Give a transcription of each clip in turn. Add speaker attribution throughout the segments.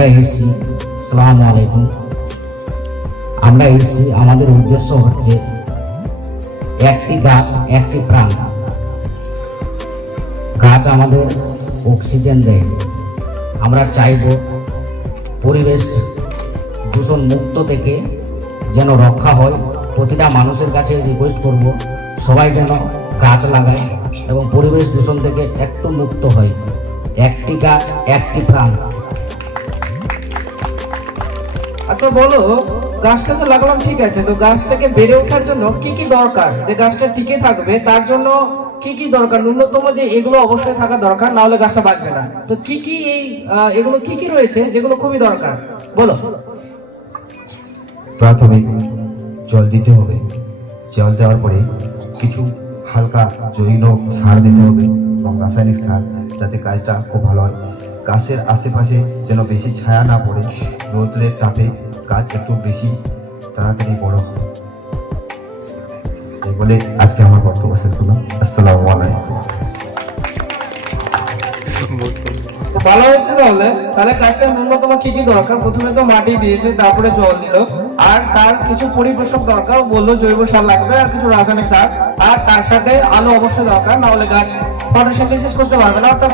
Speaker 1: আমরা এসেছি। সালাম আলাইকুম। আমরা এসেছি, আমাদের উদ্দেশ্য হচ্ছে একটি গাছ, একটি প্রাণ। গাছ আমাদের অক্সিজেন দেয়। আমরা চাইব পরিবেশ দূষণ মুক্ত থেকে যেন রক্ষা হয়। প্রতিটা মানুষের কাছে রিকোয়েস্ট করব, সবাই যেন গাছ লাগায় এবং পরিবেশ দূষণ থেকে একটু মুক্ত হয়। একটি গাছ, একটি প্রাণ।
Speaker 2: আচ্ছা বলো, গাছটা তো লাগালাম, ঠিক আছে, তো গাছটাকে বেড়ে ওঠার জন্য কি কি দরকার? যে গাছটা টিকে থাকবে, তার জন্য কি কি দরকার? ন্যূনতম যে এগুলো অবশ্যই থাকা দরকার না হলে গাছটা বাঁচবে না। তো কি কি এই এগুলো কি কি রয়েছে যেগুলো খুবই দরকার? বলো।
Speaker 3: প্রাথমিক জল দিতে হবে। জল দেওয়ার পরে কিছু হালকা জৈন সার দিতে হবে, এবং রাসায়নিক সার, যাতে গাছটা খুব ভালো হয়। গাছের আশেপাশে যেন বেশি ছায়া না পড়ে, রোদ্রের তাপে গাছ একটু বেশি তাড়াতাড়ি বড় এই বলে আজকে আমার বক্তব্য শেষ করলাম আসসালামু আলাইকুম।
Speaker 2: ভালো তাহলে? তাহলে কি কি দরকার? প্রথমে তো মাটি দিয়েছে, তারপরে জল দিল। আর তার কিছু পরিবেশক দরকার বলল জৈব সার লাগবে আর কিছু রাসায়নিক সার। আর তার সাথে আলো অবশ্যই দরকার না হলে গাছ করতে পারবে না অর্থাৎ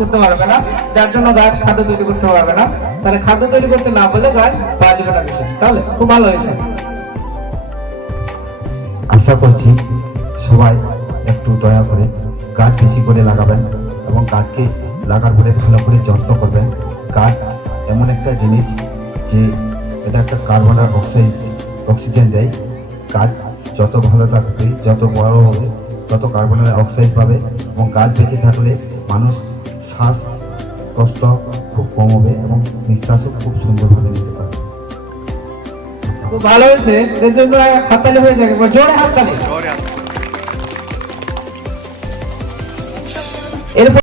Speaker 2: করতে পারবে না, যার জন্য গাছ খাদ্য তৈরি করতে পারবে না। তাহলে খাদ্য তৈরি করতে না পারলে গাছ বাঁচবে না বেশি তাহলে খুব ভালো হয়েছে।
Speaker 3: আশা করছি সবাই একটু দয়া করে গাছ বেশি করে লাগাবেন এবং গাছকে লাগার পরে ভালো করে যত্ন করবেন। গাছ এমন একটা জিনিস যে এটা একটা কার্বন আর অক্সাইড অক্সিজেন দেয়। গাছ যত ভালো থাকবে, যত বড় হবে, তত কার্বন আর অক্সাইড পাবে এবং গাছ বেঁচে থাকলে মানুষ শ্বাস কষ্ট খুব কম হবে এবং নিঃশ্বাসও খুব সুন্দরভাবে নিতে পারবে।
Speaker 2: খুব ভালো হয়েছে। এর জন্য হাততালি হয়ে যাবে জোরে হাততালি।
Speaker 4: জোরে